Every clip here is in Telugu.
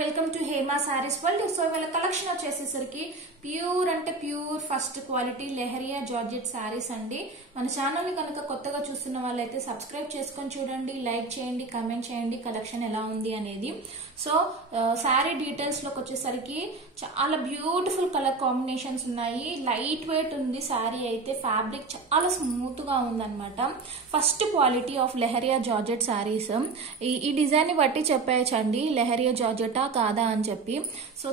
Welcome to Hema sarees world. So ఇవాళ కలెక్షన్ వచ్చేసేసరికి ప్యూర్ అంటే pure first quality leheriya georgette sarees అండి. మన ఛానల్ ని కనుక కొత్తగా చూస్తున్న వాళ్ళైతే సబ్స్క్రైబ్ చేసుకొని చూడండి, లైక్ చేయండి, కమెంట్ చేయండి కలెక్షన్ ఎలా ఉంది అనేది. సో సారీ డీటెయిల్స్ లోకి వచ్చేసరికి చాలా బ్యూటిఫుల్ కలర్ కాంబినేషన్స్ ఉన్నాయి. లైట్ వెయిట్ ఉంది సారీ అయితే, ఫ్యాబ్రిక్ చాలా స్మూత్ గా ఉందన్నమాట. First quality of leheriya georgette sarees. ఈ డిజైన్ ని బట్టి చెప్పేయచ్చండి లెహరియా జార్జెటా కాదా అని చెప్పి. సో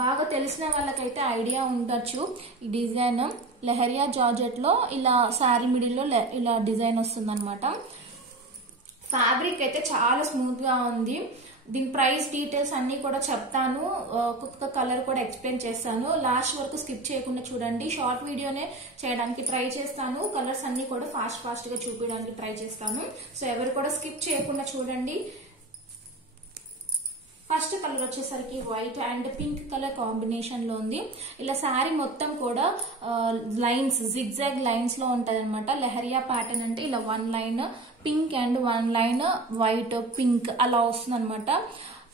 బాగా తెలిసిన వాళ్ళకైతే ఐడియా ఉండొచ్చు. ఈ డిజైన్ లెహరియా జార్జెట్ లో ఇలా శారీ మిడిల్ లో ఇలా డిజైన్ వస్తుంది అనమాట. ఫ్యాబ్రిక్ అయితే చాలా స్మూత్ గా ఉంది. దీని ప్రైస్ డీటెయిల్స్ అన్ని కూడా చెప్తాను, ఒక్కొక్క కలర్ కూడా ఎక్స్ప్లెయిన్ చేస్తాను. లాస్ట్ వరకు స్కిప్ చేయకుండా చూడండి. షార్ట్ వీడియోనే చేయడానికి ట్రై చేస్తాను, కలర్స్ అన్ని కూడా ఫాస్ట్ గా చూపించడానికి ట్రై చేస్తాను. సో ఎవరు కూడా స్కిప్ చేయకుండా చూడండి. ఫస్ట్ కలర్ వచ్చేసరికి white and pink colour combination లో ఉంది. ఇలా శారీ మొత్తం కూడా లైన్స్ జిగ్జాగ్ లైన్స్ లో ఉంటది అనమాట. లెహరియా ప్యాటర్న్ అంటే ఇలా one line pink and one line white pink అలా వస్తుంది అనమాట.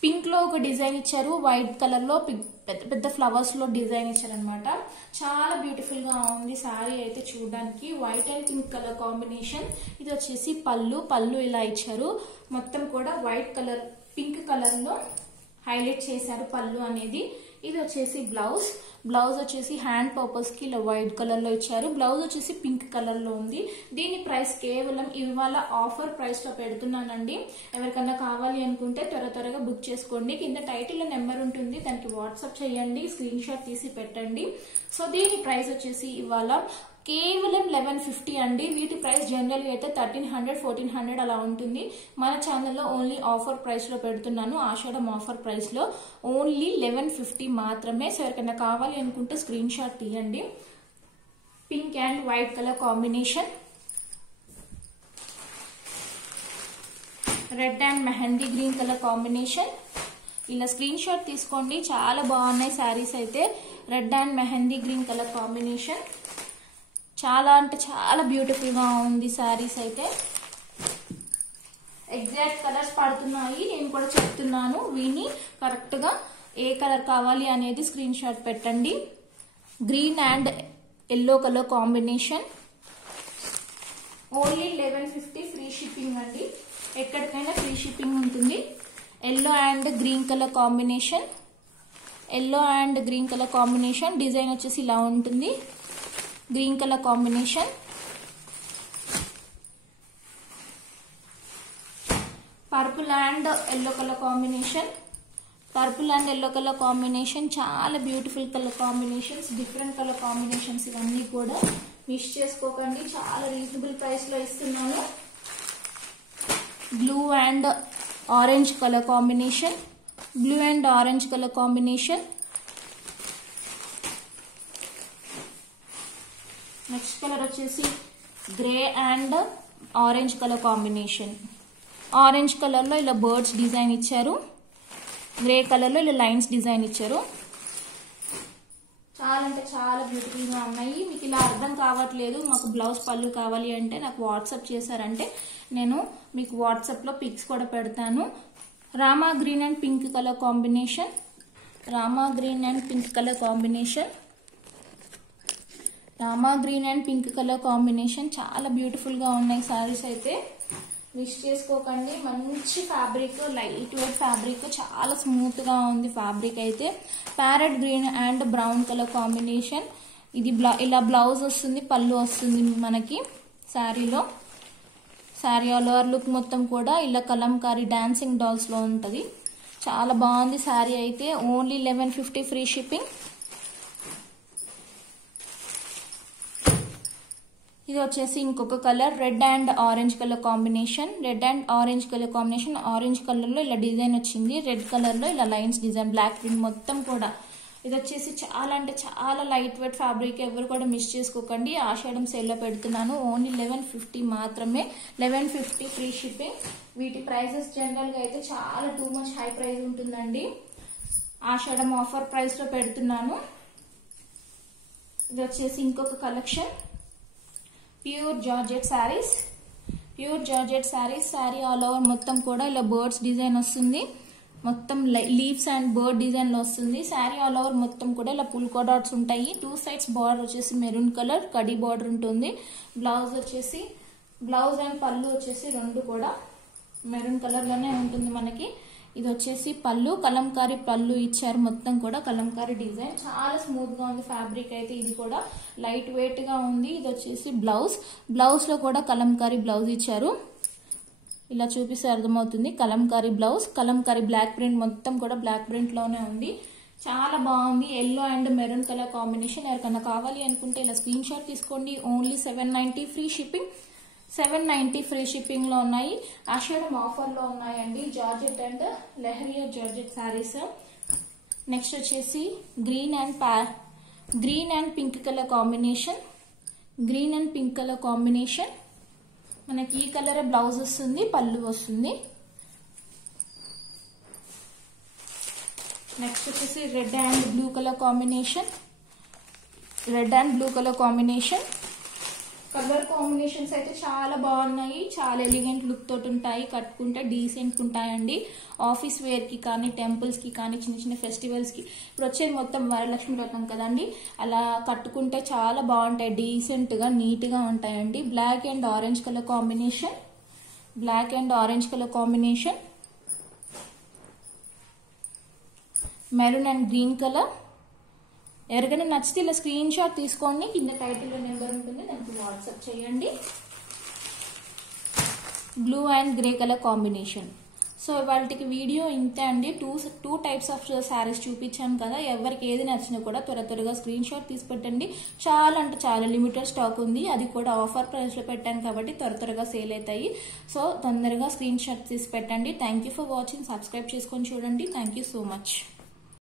పింక్ లో ఒక డిజైన్ ఇచ్చారు, వైట్ కలర్ లో పెద్ద పెద్ద ఫ్లవర్స్ లో డిజైన్ ఇచ్చారు అనమాట. చాలా బ్యూటిఫుల్ గా ఉంది శారీ అయితే చూడడానికి. White and pink colour combination. ఇది వచ్చేసి పళ్ళు ఇలా ఇచ్చారు. మొత్తం కూడా వైట్ కలర్ పింక్ కలర్ లో హైలైట్ చేశారు పళ్ళు అనేది. ఇది వచ్చేసి బ్లౌజ్ వచ్చేసి హ్యాండ్ పర్పస్ కి ఇలా వైట్ కలర్ లో ఇచ్చారు. బ్లౌజ్ వచ్చేసి పింక్ కలర్ లో ఉంది. దీని ప్రైస్ కేవలం ఇవాళ ఆఫర్ ప్రైస్ లో పెడుతున్నానండి. ఎవరికన్నా కావాలి అనుకుంటే త్వరగా బుక్ చేసుకోండి. కింద టైటిల్ లో నెంబర్ ఉంటుంది, దానికి వాట్సాప్ చేయండి, స్క్రీన్ షాట్ తీసి పెట్టండి. సో దీని ప్రైస్ వచ్చేసి ఇవాళ కేవలం 1150 అండి. వీటి ప్రైస్ జనరల్ గా అయితే 1300 1400 అలా ఉంటుంది. మన ఛానల్లో ఓన్లీ ఆఫర్ ప్రైస్ లో పెడుతున్నాను. ఆషాఢం ఆఫర్ ప్రైస్ లో ఓన్లీ 1150 మాత్రమే. సో ఎవరికైనా కావాలి అనుకుంటే స్క్రీన్ షాట్ తీయండి. Pink and white colour combination, red and mehndi green colour combination. ఇలా స్క్రీన్ షాట్ తీసుకోండి, చాలా బాగున్నాయి శారీస్ అయితే. Red and mehndi green colour combination చాలా అంటే చాలా బ్యూటిఫుల్ గా ఉంది శారీస్ అయితే. ఎగ్జాక్ట్ కలర్స్ పడుతున్నాయి, నేను కూడా చెప్తున్నాను. వీని కరెక్ట్ గా ఏ కలర్ కావాలి అనేది స్క్రీన్ షాట్ పెట్టండి. Green and yellow colour combination. Only 1150 free shipping అండి. ఎక్కడికైనా ఫ్రీ షిప్పింగ్ ఉంటుంది. Yellow and green colour combination. Design వచ్చేసి ఇలా ఉంటుంది. Green colour combination, purple and yellow colour combination. చాలా beautiful colour combinations, different colour combinations. ఇవన్నీ కూడా మిస్ చేసుకోకండి, చాలా రీజనబుల్ ప్రైస్ లో ఇస్తున్నాను. Blue and orange colour combination. Next colour వచ్చేసి grey and orange colour combination. Orange colour లో ఇలా బర్డ్స్ డిజైన్ ఇచ్చారు, గ్రే కలర్ లో ఇలా లైన్స్ డిజైన్ ఇచ్చారు. చాలా అంటే చాలా బ్యూటిఫుల్ గా ఉన్నాయి. మీకు ఇలా అర్థం కావట్లేదు, మాకు బ్లౌజ్ పళ్ళు కావాలి అంటే నాకు వాట్సాప్ చేశారంటే నేను మీకు వాట్సాప్ లో పిక్స్ కూడా పెడతాను. Rama green and pink colour combination. చాలా బ్యూటిఫుల్ గా ఉన్నాయి సారీస్ అయితే, మిస్ చేసుకోకండి. మంచి ఫ్యాబ్రిక్, లైట్ వెయిట్ ఫ్యాబ్రిక్, చాలా స్మూత్ గా ఉంది ఫ్యాబ్రిక్ అయితే. Parrot green and brown colour combination. ఇది ఇలా బ్లౌజ్ వస్తుంది, పళ్ళు వస్తుంది మనకి శారీలో. శారీ ఆల్ ఓవర్ లుక్ మొత్తం కూడా ఇలా కలంకారీ డాన్సింగ్ డాల్స్ లో ఉంటది. చాలా బాగుంది శారీ అయితే. Only 1150 free shipping. ఇది వచ్చేసి ఇంకొక colour, red and orange colour combination. Orange colour లో ఇలా డిజైన్ వచ్చింది, రెడ్ కలర్ లో ఇలా లైన్స్ డిజైన్, బ్లాక్ ప్రింట్ మొత్తం కూడా. ఇది వచ్చేసి చాలా అంటే చాలా లైట్ వెయిట్ ఫ్యాబ్రిక్. ఎవరు కూడా మిస్ చేసుకోకండి. ఆషాఢం సేల్ లో పెడుతున్నాను. ఓన్లీ 1150 మాత్రమే. 1150 ఫ్రీ షిప్పింగ్. వీటి ప్రైసెస్ జనరల్ గా అయితే చాలా టూ మచ్ హై ప్రైస్ ఉంటుందండి. ఆషాఢం ఆఫర్ ప్రైస్ లో పెడుతున్నాను. ఇది వచ్చేసి ఇంకొక collection, pure georgette saris. Sorry all over మొత్తం కూడా ఇలా బర్డ్స్ డిజైన్ వస్తుంది. మొత్తం లీవ్స్ అండ్ బర్డ్ డిజైన్ లో వస్తుంది. శారీ ఆల్ ఓవర్ మొత్తం కూడా ఇలా పుల్కా డాట్స్ ఉంటాయి. 2 సైడ్స్ బార్డర్ వచ్చేసి మెరూన్ కలర్ కడి బార్డర్ ఉంటుంది. బ్లౌజ్ వచ్చేసి బ్లౌజ్ అండ్ పళ్ళు వచ్చేసి రెండు కూడా మెరూన్ కలర్ లోనే ఉంటుంది మనకి. ఇది వచ్చేసి పళ్ళు, కలంకారీ పళ్ళు ఇచ్చారు. మొత్తం కూడా కలంకారీ డిజైన్ చాలా స్మూత్ గా ఉంది ఫ్యాబ్రిక్ అయితే. ఇది కూడా లైట్ వెయిట్ గా ఉంది. ఇది వచ్చేసి బ్లౌజ్ లో కూడా కలంకారీ బ్లౌజ్ ఇచ్చారు. ఇలా చూపిస్తే అర్థమవుతుంది. Kalamkari blouse, kalamkari block print, మొత్తం కూడా బ్లాక్ ప్రింట్ లోనే ఉంది. చాలా బాగుంది. Yellow and maroon colour combination. ఎవరికన్నా కావాలి అనుకుంటే ఇలా స్క్రీన్ షాట్ తీసుకోండి. Only 790 free shipping. 790 free shipping లో ఉన్నాయి. ఆషాఢం ఆఫర్ లో ఉన్నాయండి. Georgette and leheriya georgette saris. Next వచ్చేసి green and pink colour combination. Green and pink colour combination. మనకి ఈ కలర్ బ్లౌజ్ వస్తుంది, పళ్ళు వస్తుంది. నెక్స్ట్ వచ్చేసి red and blue colour combination. Colour combinations అయితే చాలా బాగున్నాయి. చాలా ఎలిగెంట్ లుక్ తోటి ఉంటాయి. కట్టుకుంటే డీసెంట్ ఉంటాయండి. ఆఫీస్ వేర్ కి కానీ, టెంపుల్స్ కి కానీ, చిన్న చిన్న ఫెస్టివల్స్ కి. ఇప్పుడు వచ్చేది మొత్తం వరలక్ష్మి వ్రతం కదండి, అలా కట్టుకుంటే చాలా బాగుంటాయి. డీసెంట్ గా నీట్ గా ఉంటాయండి. Black and orange colour combination. Maroon and green colour. ఎవరికైనా నచ్చితే ఇలా స్క్రీన్ షాట్ తీసుకోండి. కింద టైటిల్లో నెంబర్ ఉంటుంది, దానికి వాట్సాప్ చేయండి. Blue and grey colour combination. So ఇవాళకి వీడియో ఇంతే అండి. టూ టైప్స్ ఆఫ్ శారీస్ చూపించాను కదా. ఎవరికి ఏది నచ్చినా కూడా త్వరగా స్క్రీన్ షాట్ తీసి పెట్టండి. చాలా అంటే చాలా లిమిటెడ్ స్టాక్ ఉంది. అది కూడా ఆఫర్ ప్రైస్ లో పెట్టాను కాబట్టి త్వరగా సేల్ అవుతాయి. సో తొందరగా స్క్రీన్ షాట్ తీసి పెట్టండి. Thank you for watching. Subscribe చేసుకొని చూడండి. Thank you so much.